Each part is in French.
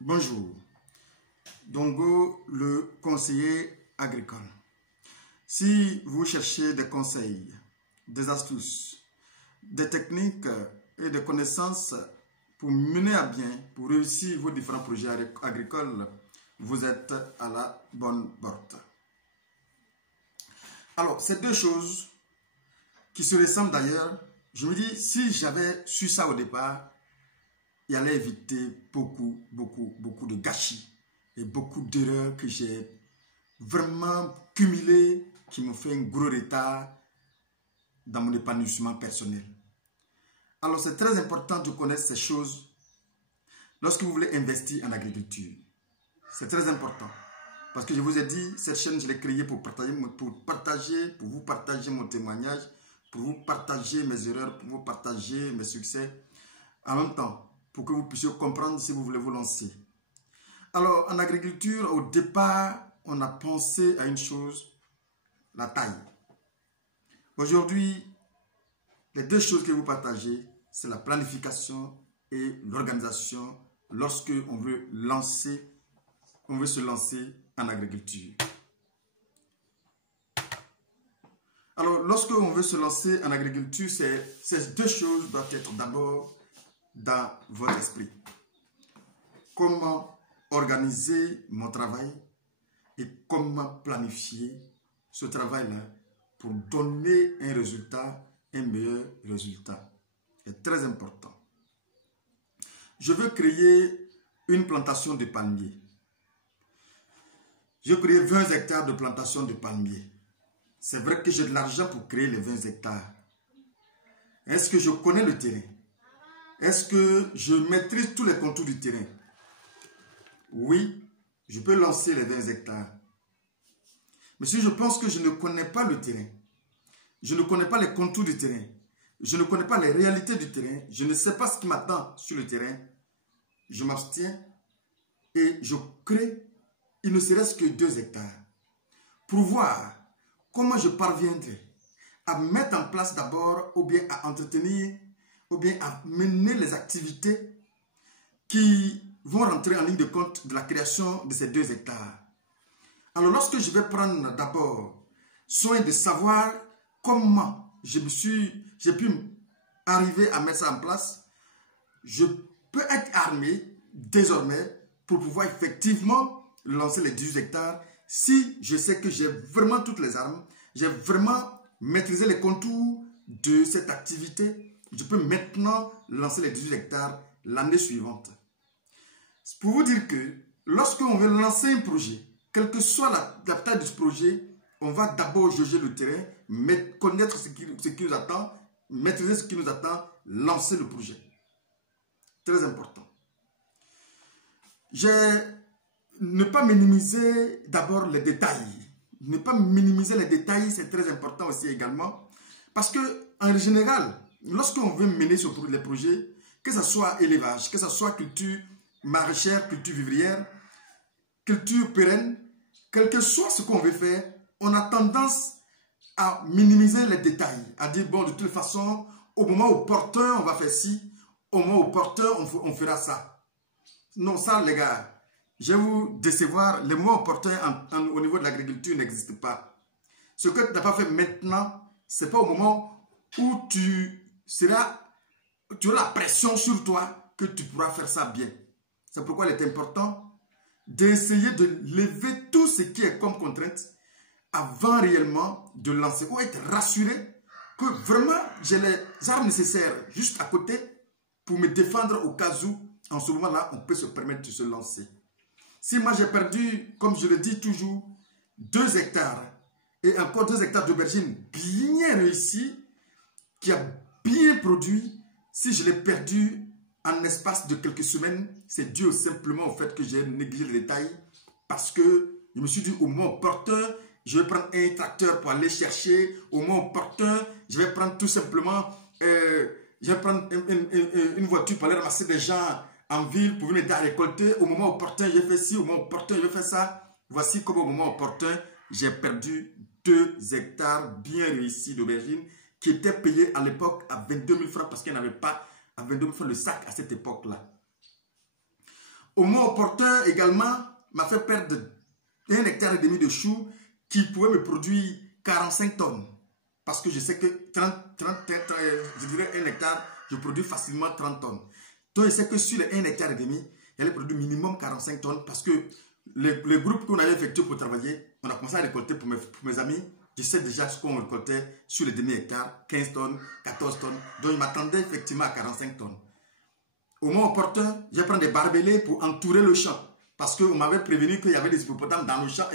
Bonjour, Dongo, le conseiller agricole. Si vous cherchez des conseils, des astuces, des techniques et des connaissances pour mener à bien, pour réussir vos différents projets agricoles, vous êtes à la bonne porte. Alors, ces deux choses qui se ressemblent d'ailleurs, je me dis, si j'avais su ça au départ, il allait éviter beaucoup de gâchis et beaucoup d'erreurs que j'ai vraiment cumulées qui m'ont fait un gros retard dans mon épanouissement personnel. Alors, c'est très important de connaître ces choses lorsque vous voulez investir en agriculture. C'est très important. Parce que je vous ai dit, cette chaîne, je l'ai créée pour vous partager mon témoignage, pour vous partager mes erreurs, pour vous partager mes succès, en même temps, pour que vous puissiez comprendre si vous voulez vous lancer. Alors, en agriculture, au départ, on a pensé à une chose, la taille. Aujourd'hui, les deux choses que vous partagez, c'est la planification et l'organisation lorsque on veut se lancer en agriculture. Alors, lorsque on veut se lancer en agriculture, ces deux choses doivent être d'abord dans votre esprit. Comment organiser mon travail et comment planifier ce travail-là pour donner un résultat, un meilleur résultat. C'est très important. Je veux créer une plantation de palmiers. Je crée 20 hectares de plantation de palmiers. C'est vrai que j'ai de l'argent pour créer les 20 hectares. Est-ce que je connais le terrain? Est-ce que je maîtrise tous les contours du terrain? Oui, je peux lancer les 20 hectares. Mais si je pense que je ne connais pas le terrain, je ne connais pas les contours du terrain, je ne connais pas les réalités du terrain, je ne sais pas ce qui m'attend sur le terrain, je m'abstiens et je crée, il ne serait-ce que 2 hectares pour voir comment je parviendrai à mettre en place d'abord ou bien à entretenir ou bien à mener les activités qui vont rentrer en ligne de compte de la création de ces 2 hectares. Alors lorsque je vais prendre d'abord soin de savoir comment j'ai pu arriver à mettre ça en place, je peux être armé désormais pour pouvoir effectivement lancer les 18 hectares si je sais que j'ai vraiment toutes les armes, j'ai vraiment maîtrisé les contours de cette activité. Je peux maintenant lancer les 18 hectares l'année suivante. Pour vous dire que lorsqu'on veut lancer un projet, quelle que soit la taille de ce projet, on va d'abord juger le terrain, connaître ce qui nous attend, maîtriser ce qui nous attend, lancer le projet. Très important. Ne pas minimiser d'abord les détails. Ne pas minimiser les détails, c'est très important aussi également. Parce que en général, lorsqu'on veut mener les projets, que ce soit élevage, que ce soit culture maraîchère, culture vivrière, culture pérenne, quel que soit ce qu'on veut faire, on a tendance à minimiser les détails, à dire bon, de toute façon, au moment opportun, on va faire ci, au moment opportun, on fera ça. Non, ça les gars, je vais vous décevoir, le moment opportun au niveau de l'agriculture n'existe pas. Ce que tu n'as pas fait maintenant, ce n'est pas au moment où tu auras la pression sur toi que tu pourras faire ça bien. C'est pourquoi il est important d'essayer de lever tout ce qui est comme contrainte avant réellement de lancer ou être rassuré que vraiment j'ai les armes nécessaires juste à côté pour me défendre au cas où en ce moment-là on peut se permettre de se lancer. Si moi j'ai perdu, comme je le dis toujours, 2 hectares et encore 2 hectares d'aubergines bien réussis, qui a bien produit, si je l'ai perdu en espace de quelques semaines, c'est dû simplement au fait que j'ai négligé les détails parce que je me suis dit au moment opportun, je vais prendre un tracteur pour aller chercher, au moment opportun, je vais prendre tout simplement, je vais prendre une voiture pour aller ramasser des gens en ville pour venir m'aider à récolter, au moment opportun, j'ai fait ci, au moment opportun, je vais faire ça. Voici comment au moment opportun, j'ai perdu 2 hectares bien réussis d'aubergines qui étaient payés à l'époque à 22 000 francs parce qu'il n'y avait pas à 22 000 francs le sac à cette époque-là. au moment opportun également, m'a fait perdre 1,5 hectare de choux qui pouvait me produire 45 tonnes. Parce que je sais que je dirais 1 hectare, je produis facilement 30 tonnes. Donc je sais que sur les 1,5 hectare, j'allais produire minimum 45 tonnes parce que les groupes qu'on avait effectués pour travailler, on a commencé à récolter pour mes amis. Je sais déjà ce qu'on récoltait sur les demi-hectares, 15 tonnes, 14 tonnes. Donc je m'attendais effectivement à 45 tonnes. Au moment opportun, je prends des barbelés pour entourer le champ. Parce qu'on m'avait prévenu qu'il y avait des hippopotames dans le champ,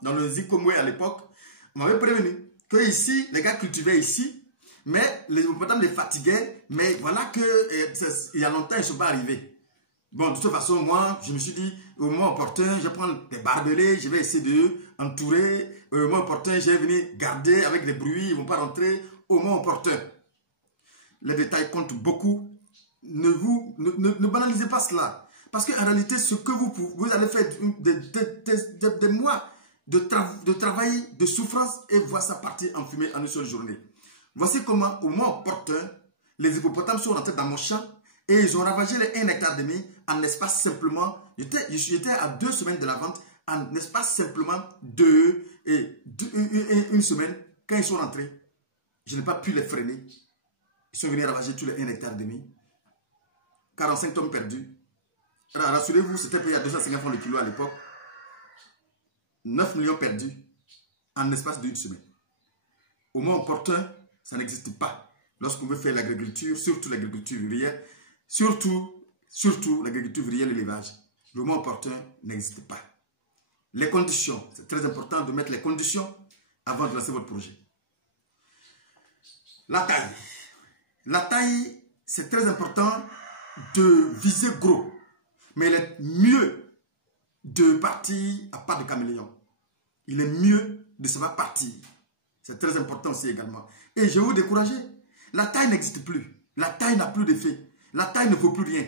dans le Zikomwe à l'époque. On m'avait prévenu que ici, les gars cultivaient ici, mais les hippopotames les fatiguaient. Mais voilà qu'il y a longtemps, ils ne sont pas arrivés. Bon, de toute façon, moi, je me suis dit, au moment opportun, je vais prendre des barbelés, je vais essayer de entourer. Au moment opportun, je vais venir garder avec des bruits, ils ne vont pas rentrer. Au moment opportun. Les détails comptent beaucoup. Ne banalisez pas cela. Parce qu'en réalité, ce que vous allez faire des mois de travail, de souffrance, et voir ça partir en fumée en une seule journée. Voici comment, au moment opportun, les hippopotames sont rentrés dans mon champ et ils ont ravagé les 1,5 hectare en espace simplement. J'étais à 2 semaines de la vente, en espace simplement une semaine. Quand ils sont rentrés, je n'ai pas pu les freiner. Ils sont venus ravager tous les 1,5 hectare. 45 tonnes perdues. Rassurez-vous, c'était payé à 250 francs le kilo à l'époque. 9 millions perdus en l'espace d'une semaine. Au moment opportun, ça n'existe pas. Lorsqu'on veut faire l'agriculture, surtout l'agriculture vivrière, surtout l'agriculture vivrière, l'élevage, le moment opportun n'existe pas. Les conditions, c'est très important de mettre les conditions avant de lancer votre projet. La taille. La taille, c'est très important de viser gros. Mais il est mieux de partir à pas de caméléon. Il est mieux de savoir partir. C'est très important aussi également. Et je vais vous décourager. La taille n'existe plus. La taille n'a plus d'effet. La taille ne vaut plus rien.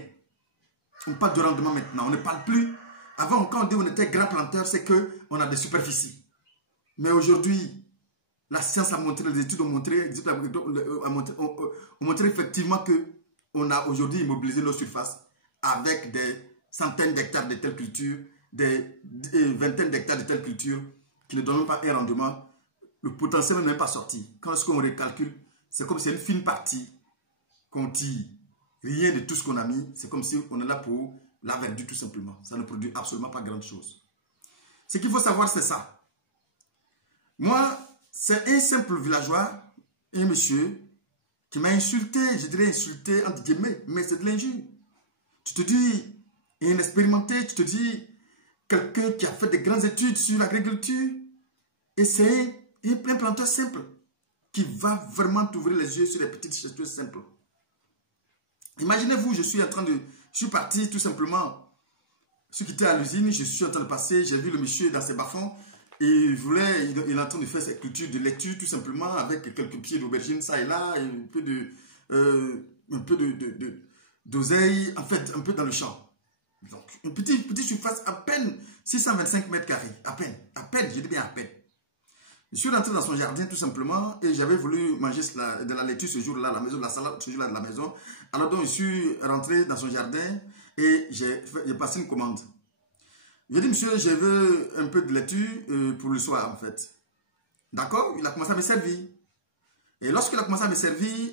On parle de rendement maintenant. On ne parle plus. Avant, quand on dit qu'on était grand planteur, c'est qu'on a des superficies. Mais aujourd'hui, la science a montré, les études ont montré effectivement qu'on a aujourd'hui immobilisé nos surfaces avec des centaines d'hectares de telle culture, des vingtaines d'hectares de telle culture qui ne donnent pas un rendement. Le potentiel n'est même pas sorti. Quand on recalcule, c'est comme si c'est une fine partie qu'on tire. Rien de tout ce qu'on a mis, c'est comme si on est là pour la verdure tout simplement. Ça ne produit absolument pas grand chose. Ce qu'il faut savoir, c'est ça. Moi, c'est un simple villageois, un monsieur, qui m'a insulté, je dirais insulté entre guillemets, mais c'est de l'injure. Tu te dis, inexpérimenté, tu te dis, quelqu'un qui a fait des grandes études sur l'agriculture, et c'est un planteur simple qui va vraiment t'ouvrir les yeux sur les petites choses simples. Imaginez-vous, je suis parti tout simplement, je suis quitté à l'usine, je suis en train de passer, j'ai vu le monsieur dans ses bas-fonds, et il est en train de faire cette culture de laitue tout simplement, avec quelques pieds d'aubergine, ça et là, et un peu d'oseille, en fait, un peu dans le champ. Donc, une petite surface, à peine 625 mètres carrés, à peine, je dis bien à peine. Je suis rentré dans son jardin tout simplement et j'avais voulu manger de la laitue ce jour-là à la maison, de la salade ce jour-là de la maison. Alors donc, je suis rentré dans son jardin et j'ai passé une commande. J'ai dit, monsieur, je veux un peu de laitue pour le soir en fait. D'accord? Il a commencé à me servir. Et lorsqu'il a commencé à me servir,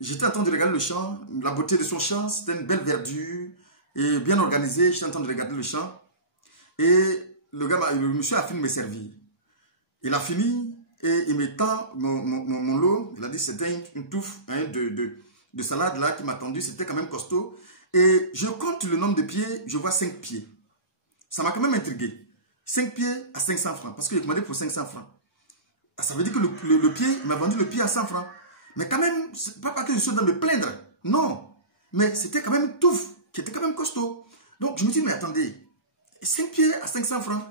j'étais en train de regarder le champ, la beauté de son champ, c'était une belle verdure et bien organisée. J'étais en train de regarder le champ et le monsieur a fini de me servir. Il a fini et il me tend mon lot. Il a dit c'était une touffe de salade là qui m'a tendu. C'était quand même costaud. Et je compte le nombre de pieds, je vois 5 pieds. Ça m'a quand même intrigué. 5 pieds à 500 francs. Parce qu'il a commandé pour 500 francs. Ça veut dire que le pied, il m'a vendu le pied à 100 francs. Mais quand même, c'est pas que je suis en train de me plaindre. Non. Mais c'était quand même une touffe qui était quand même costaud. Donc je me dis, mais attendez, 5 pieds à 500 francs,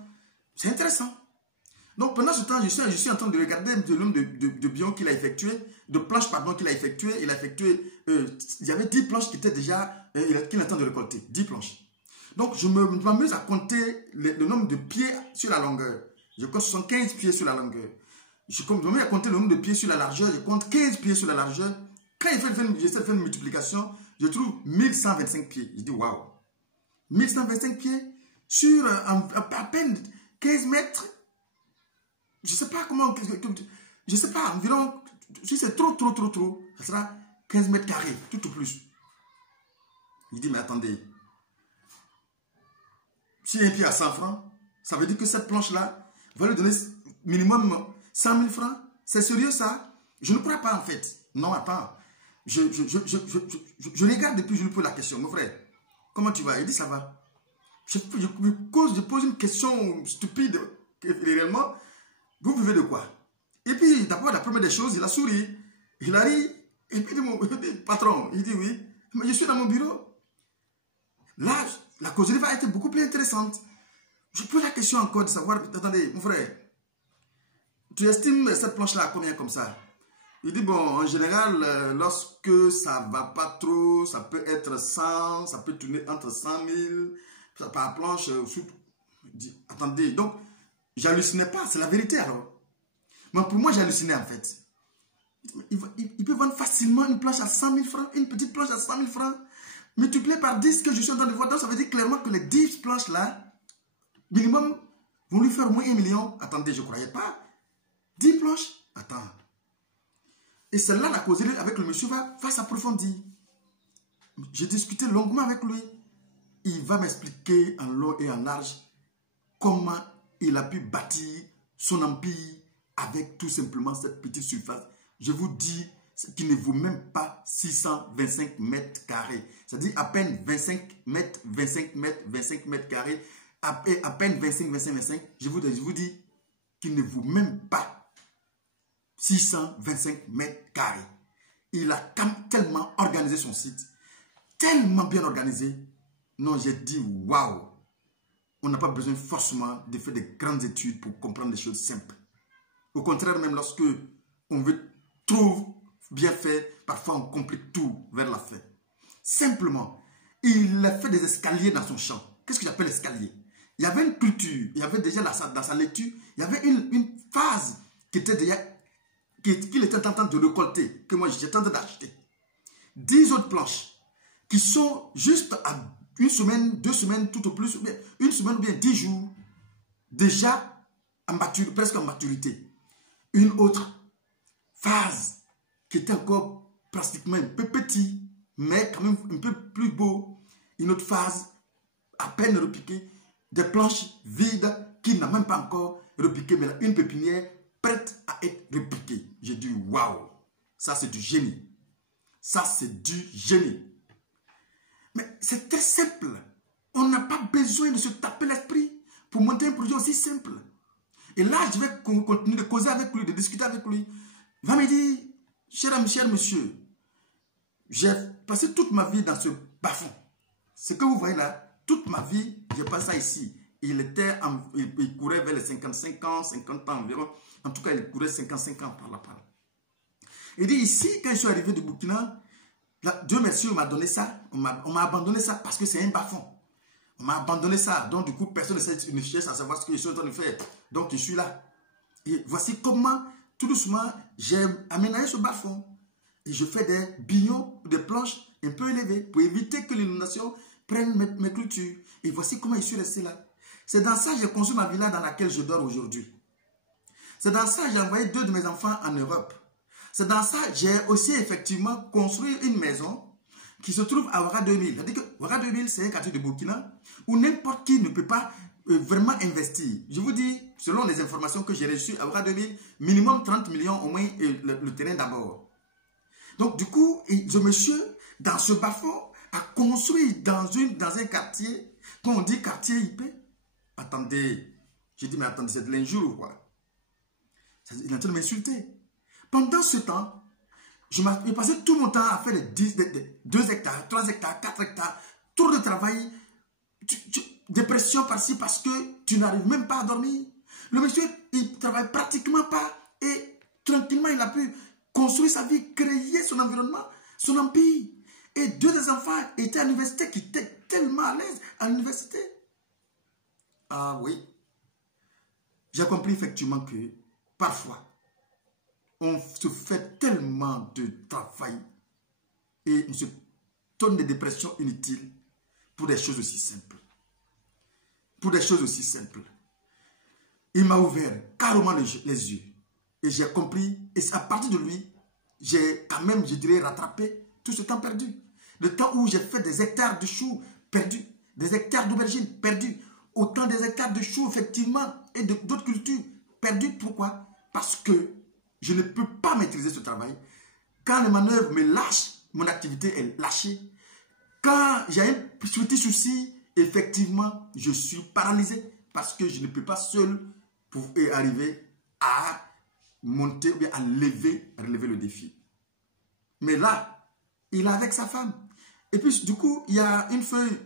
c'est intéressant. Donc pendant ce temps, je suis en train de regarder le nombre de bions qu'il a effectué, de planches pardon qu'il a effectué. Il a effectué, il y avait 10 planches qui étaient déjà, qu'il est en train de récolter, 10 planches. Donc je m'amuse à compter le nombre de pieds sur la longueur. Je compte 75 pieds sur la longueur. Je m'amuse à compter le nombre de pieds sur la largeur, je compte 15 pieds sur la largeur. Quand j'essaie de faire une multiplication, je trouve 1125 pieds. Je dis waouh. 1125 pieds sur à peine 15 mètres. Je ne sais pas comment, je ne sais pas, environ, si c'est trop, ça sera 15 mètres carrés, tout au plus. Il dit, mais attendez, si un pied à 100 francs, ça veut dire que cette planche-là va lui donner minimum 100 000 francs. C'est sérieux ça? Je ne crois pas en fait. Non, attends. Je regarde depuis, je lui pose la question. Mon frère, comment tu vas? Il dit, ça va. Je pose une question stupide. Réellement, vous vivez de quoi? Et puis, d'abord, la première des choses, il a souri. Il a ri. Et puis, il dit, patron, il dit oui. Mais je suis dans mon bureau. Là, la causerie va être beaucoup plus intéressante. Je pose la question encore de savoir, attendez, mon frère, tu estimes cette planche-là à combien comme ça? Il dit, bon, en général, lorsque ça ne va pas trop, ça peut être 100, ça peut tourner entre 100 000 par planche. Il dit, attendez, donc, j'hallucinais pas, c'est la vérité alors. Mais pour moi, j'hallucinais en fait. Il peut vendre facilement une planche à 100 000 francs, une petite planche à 100 000 francs, multiplié par 10 que je suis en train de voir. Donc, ça veut dire clairement que les 10 planches-là, minimum, vont lui faire au moins 1 million. Attendez, je ne croyais pas. 10 planches? Attends. Et c'est là la causerie avec le monsieur va s'approfondir. J'ai discuté longuement avec lui. Il va m'expliquer en long et en large comment il a pu bâtir son empire avec tout simplement cette petite surface. Je vous dis qu'il ne vaut même pas 625 mètres carrés. C'est-à-dire à peine 25 mètres, 25 mètres, 25 mètres carrés. À peine 25, 25, 25. Je vous dis qu'il ne vaut même pas 625 mètres carrés. Il a tellement organisé son site, tellement bien organisé. Non, j'ai dit, waouh, on n'a pas besoin forcément de faire des grandes études pour comprendre des choses simples. Au contraire, même lorsque on veut trop bien faire, parfois on complique tout vers la fin. Simplement, il a fait des escaliers dans son champ. Qu'est-ce que j'appelle escalier? Il y avait une culture, il y avait déjà dans sa lecture, il y avait une phase qui était déjà qu'il était en train de récolter, que moi j'étais en train d'acheter. 10 autres planches qui sont juste à une semaine, 2 semaines, tout au plus, une semaine ou bien 10 jours, déjà presque en maturité. Une autre phase qui était encore pratiquement un peu petit, mais quand même un peu plus beau. Une autre phase à peine repiquée, des planches vides qui n'ont même pas encore repiqué, mais là, une pépinière prête à être repiquée. J'ai dit waouh, ça c'est du génie. Ça c'est du génie. Mais c'est très simple. On n'a pas besoin de se taper l'esprit pour monter un projet aussi simple. Et là, je vais continuer de causer avec lui, de discuter avec lui. Il va me dire, cher monsieur, j'ai passé toute ma vie dans ce bas-fond. Ce que vous voyez là, toute ma vie, j'ai passé ça ici. Il courait vers les 55 ans, 50 ans environ. En tout cas, il courait 55 ans par là. Il dit ici, quand je suis arrivé de Burkina, Dieu merci, on m'a donné ça. On m'a abandonné ça parce que c'est un bas-fond. On m'a abandonné ça. Donc, du coup, personne ne sait une chaise à savoir ce que je suis en train de faire. Donc, je suis là. Et voici comment, tout doucement, j'ai aménagé ce bas-fond. Et je fais des billons, des planches un peu élevées pour éviter que l'inondation prenne mes clôtures. Et voici comment je suis resté là. C'est dans ça que j'ai construit ma villa dans laquelle je dors aujourd'hui. C'est dans ça que j'ai envoyé 2 de mes enfants en Europe. C'est dans ça que j'ai aussi effectivement construit une maison qui se trouve à Ouaga 2000. C'est-à-dire que Ouaga 2000, c'est un quartier de Burkina où n'importe qui ne peut pas vraiment investir. Je vous dis, selon les informations que j'ai reçues, à Ouaga 2000, minimum 30 millions au moins le terrain d'abord. Donc du coup, ce monsieur, dans ce bas-fond, a construit dans un quartier, quand on dit quartier IP, attendez, j'ai dit mais attendez, c'est de l'injure ou quoi? Il est en train de m'insulter. Pendant ce temps, j'ai passé tout mon temps à faire 2 hectares, 3 hectares, 4 hectares, tour de travail, dépression par-ci parce que tu n'arrives même pas à dormir. Le monsieur, il ne travaille pratiquement pas et tranquillement, il a pu construire sa vie, créer son environnement, son empire. Et 2 des enfants étaient à l'université qui étaient tellement à l'aise à l'université. Ah oui. J'ai compris effectivement que parfois, on se fait tellement de travail et on se donne des dépressions inutiles pour des choses aussi simples. pour des choses aussi simples. Il m'a ouvert carrément les yeux. Et j'ai compris, et à partir de lui, j'ai quand même, je dirais, rattrapé tout ce temps perdu. Le temps où j'ai fait des hectares de choux perdus, des hectares d'aubergines perdus, autant des hectares de choux, effectivement, et d'autres cultures perdues. Pourquoi? Parce que je ne peux pas maîtriser ce travail. Quand les manœuvres me lâchent, mon activité est lâchée. Quand j'ai un petit souci, effectivement, je suis paralysé parce que je ne peux pas seul arriver à monter ou bien à relever le défi. Mais là, il est avec sa femme. Et puis, du coup, il y a une feuille.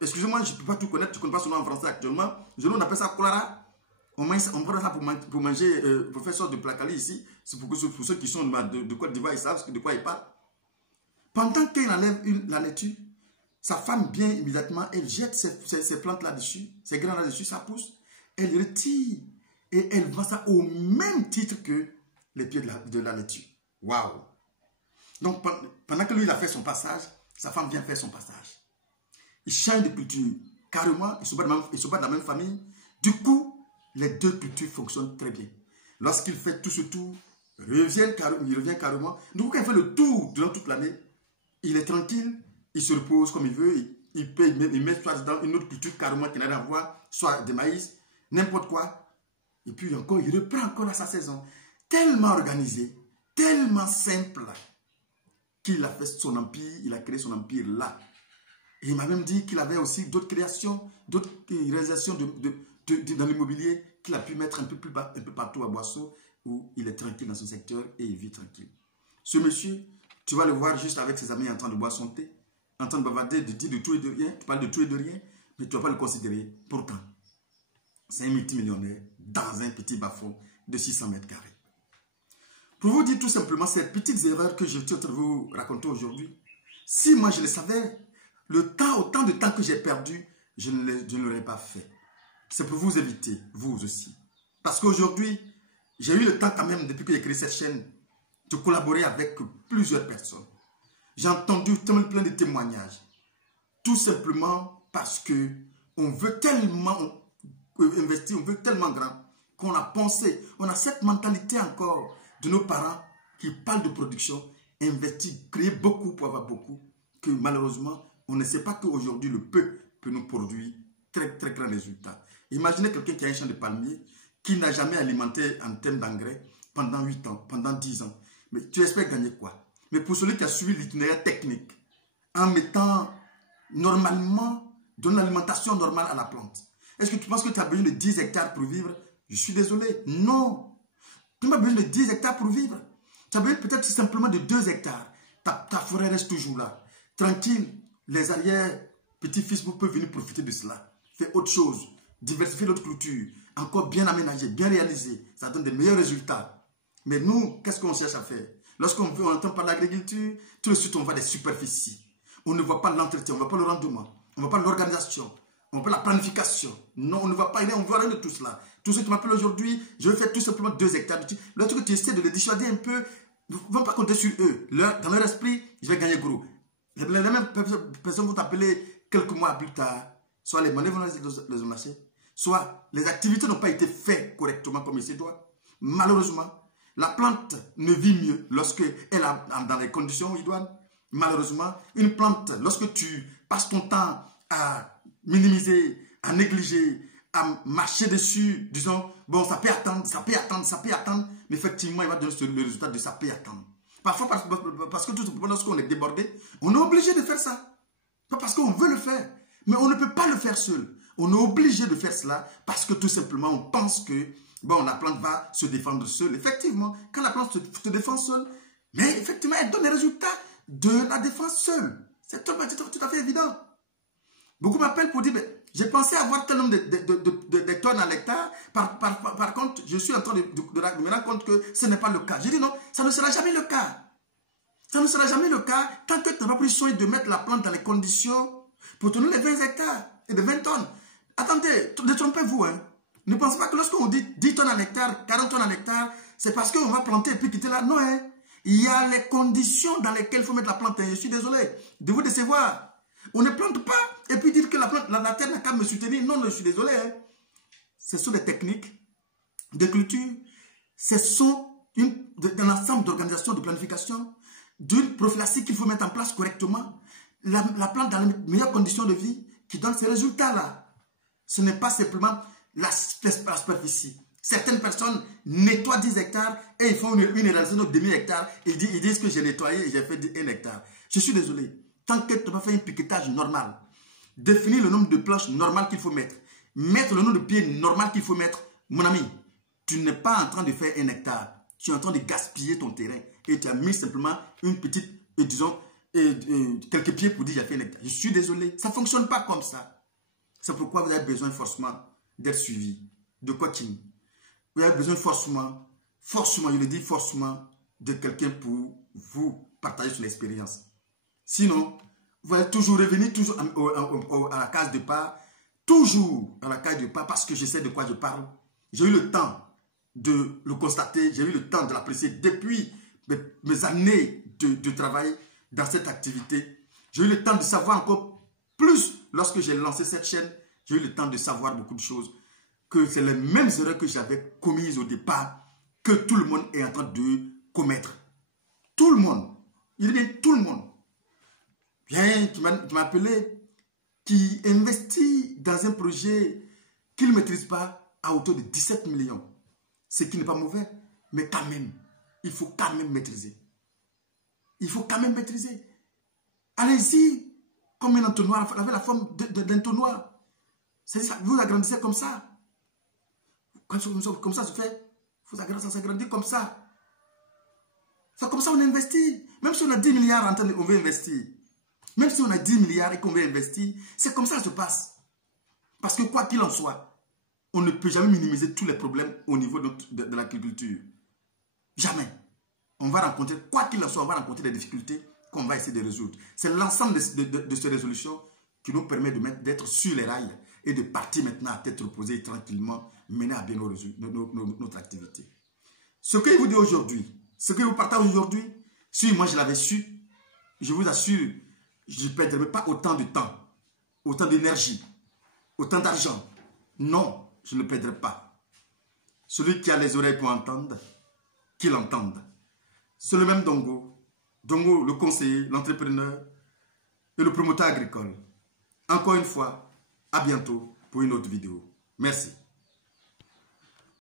Excusez-moi, je ne peux pas tout connaître, je ne connais pas son nom en français actuellement. On appelle ça kolara. On prend ça pour manger, professeur de Placali ici. C'est pour ceux qui sont de Côte d'Ivoire, ils savent de quoi il parle. Pendant qu'il enlève la laitue, sa femme, bien immédiatement, elle jette ces plantes là-dessus, ces grains là-dessus, ça pousse. Elle retire et elle vend ça au même titre que les pieds de la laitue. Waouh! Donc, pendant que lui, il a fait son passage, sa femme vient faire son passage. Ils changent de culture carrément, ils se battent dans la même famille. Du coup, les deux cultures fonctionnent très bien. Lorsqu'il fait tout ce tour, il revient carrément. Du coup, quand il fait le tour durant toute l'année, il est tranquille, il se repose comme il veut, il met soit dans une autre culture carrément qui n'a rien à voir, soit des maïs, n'importe quoi. Et puis encore, il reprend encore à sa saison. Tellement organisé, tellement simple, qu'il a fait son empire, il a créé son empire là. Et il m'a même dit qu'il avait aussi d'autres créations, d'autres réalisations dans l'immobilier qu'il a pu mettre un peu plus bas, un peu partout à Boisseau, où il est tranquille dans son secteur et il vit tranquille. Ce monsieur, tu vas le voir juste avec ses amis en train de boire son thé, en train de bavarder, de dire de tout et de rien, tu parles de tout et de rien, mais tu ne vas pas le considérer. Pourtant, c'est un multimillionnaire dans un petit bas-fond de 600 mètres carrés. Pour vous dire tout simplement ces petites erreurs que je suis en train de vous raconter aujourd'hui, si moi je le savais, autant de temps que j'ai perdu, je ne l'aurais pas fait. C'est pour vous éviter, vous aussi. Parce qu'aujourd'hui, j'ai eu le temps quand même, depuis que j'ai créé cette chaîne, de collaborer avec plusieurs personnes. J'ai entendu plein de témoignages. Tout simplement parce que on veut tellement investir, on veut tellement grand, qu'on a pensé, on a cette mentalité encore de nos parents qui parlent de production, investir, créer beaucoup pour avoir beaucoup, que malheureusement, on ne sait pas qu'aujourd'hui, le peu peut nous produire très grands résultats. Imaginez quelqu'un qui a un champ de palmiers, qui n'a jamais alimenté en termes d'engrais pendant 8 ans, pendant 10 ans. Mais tu espères gagner quoi? Mais pour celui qui a suivi l'itinéraire technique, en mettant normalement de l'alimentation normale à la plante, est-ce que tu penses que tu as besoin de 10 hectares pour vivre? Je suis désolé, non. Tu n'as pas besoin de 10 hectares pour vivre. Tu as besoin peut-être simplement de 2 hectares. Ta forêt reste toujours là. Tranquille, les arrières, petits-fils peuvent venir profiter de cela. Fais autre chose. Diversifier notre culture. Encore bien aménagé, bien réalisé. Ça donne des meilleurs résultats. Mais nous, qu'est-ce qu'on cherche à faire? Lorsqu'on entend parler d'agriculture, tout de suite on voit des superficies. On ne voit pas l'entretien, on ne voit pas le rendement, on ne voit pas l'organisation, on ne voit pas la planification. Non, on ne voit pas, on ne voit rien de tout cela. Tous ceux qui m'appellent aujourd'hui, je vais faire tout simplement 2 hectares. Lorsque tu essaies de les dissuader un peu, ne vont pas compter sur eux. Dans leur esprit, je vais gagner gros. Les mêmes personnes vont t'appeler quelques mois plus tard. Soit les manœuvres les ont lâchées, soit les activités n'ont pas été faites correctement comme il se doit. Malheureusement, la plante ne vit mieux lorsqu'elle est dans les conditions idoines. Malheureusement, une plante, lorsque tu passes ton temps à minimiser, à négliger, à marcher dessus, disons, bon, ça peut attendre, mais effectivement, il va donner le résultat de ça peut attendre. Parfois, parce que tout simplement, lorsqu'on est débordé, on est obligé de faire ça. Pas parce qu'on veut le faire, mais on ne peut pas le faire seul. On est obligé de faire cela parce que tout simplement, on pense que bon, la plante va se défendre seule. Effectivement, quand la plante se défend seule, mais effectivement, elle donne les résultats de la défense seule. C'est tout à fait évident. Beaucoup m'appellent pour dire, j'ai pensé avoir tel nombre de tonnes à l'hectare. Par contre, je suis en train de me rendre compte que ce n'est pas le cas. J'ai dit non, ça ne sera jamais le cas. Ça ne sera jamais le cas tant que tu n'as pas pris soin de mettre la plante dans les conditions pour tenir les 20 hectares et de 20 tonnes. Attendez, ne trompez-vous, hein. Ne pensez pas que lorsqu'on dit 10 tonnes à l'hectare, 40 tonnes à l'hectare, c'est parce qu'on va planter et puis quitter là. Non, hein. Il y a les conditions dans lesquelles il faut mettre la plante. Je suis désolé de vous décevoir. On ne plante pas et puis dire que la terre n'a qu'à me soutenir. Non, non, je suis désolé. Hein. Ce sont des techniques de culture. Ce sont un ensemble d'organisations de planification, d'une prophylaxie qu'il faut mettre en place correctement. La plante dans les meilleures conditions de vie qui donne ces résultats-là. Ce n'est pas simplement la superficie. Certaines personnes nettoient 10 hectares et ils font une éradication de demi-hectare. Ils disent que j'ai nettoyé et j'ai fait 1 hectare. Je suis désolé. Tant que tu n'as pas fait un piquetage normal, définir le nombre de planches normales qu'il faut mettre, mettre le nombre de pieds normal qu'il faut mettre, mon ami, tu n'es pas en train de faire 1 hectare. Tu es en train de gaspiller ton terrain et tu as mis simplement une petite, disons, quelques pieds pour dire j'ai fait 1 hectare. Je suis désolé. Ça ne fonctionne pas comme ça. C'est pourquoi vous avez besoin forcément d'être suivi, de coaching. Vous avez besoin forcément, je le dis forcément, de quelqu'un pour vous partager son expérience. Sinon, vous allez toujours revenir toujours à la case de départ, toujours à la case de départ parce que je sais de quoi je parle. J'ai eu le temps de le constater, j'ai eu le temps de l'apprécier depuis mes années de travail dans cette activité. J'ai eu le temps de savoir encore plus lorsque j'ai lancé cette chaîne. J'ai eu le temps de savoir beaucoup de choses, que c'est les mêmes erreurs que j'avais commises au départ, que tout le monde est en train de commettre. Tout le monde. Il dit bien tout le monde. Bien, tu m'as appelé, qui investit dans un projet qu'il ne maîtrise pas à hauteur de 17 millions. Ce qui n'est pas mauvais, mais quand même, il faut quand même maîtriser. Il faut quand même maîtriser. Allez-y, comme un entonnoir, avec la forme d'un entonnoir. Vous agrandissez comme ça. Comme ça se fait. Ça s'agrandit comme ça. C'est comme ça qu'on investit. Même si on a 10 milliards, on veut investir. Même si on a 10 milliards et qu'on veut investir, c'est comme ça que ça se passe. Parce que quoi qu'il en soit, on ne peut jamais minimiser tous les problèmes au niveau de l'agriculture. Jamais. On va rencontrer, quoi qu'il en soit, on va rencontrer des difficultés qu'on va essayer de résoudre. C'est l'ensemble de ces résolutions qui nous permet d'être sur les rails et de partir maintenant à tête reposée tranquillement, mener à bien notre activité. Ce que je vous dis aujourd'hui, ce que je vous partage aujourd'hui, si moi je l'avais su, je vous assure, je ne perdrai pas autant de temps, autant d'énergie, autant d'argent. Non, je ne perdrai pas. Celui qui a les oreilles pour entendre, qu'il entende. C'est le même Dongo. Dongo, le conseiller, l'entrepreneur et le promoteur agricole. Encore une fois, à bientôt pour une autre vidéo. Merci.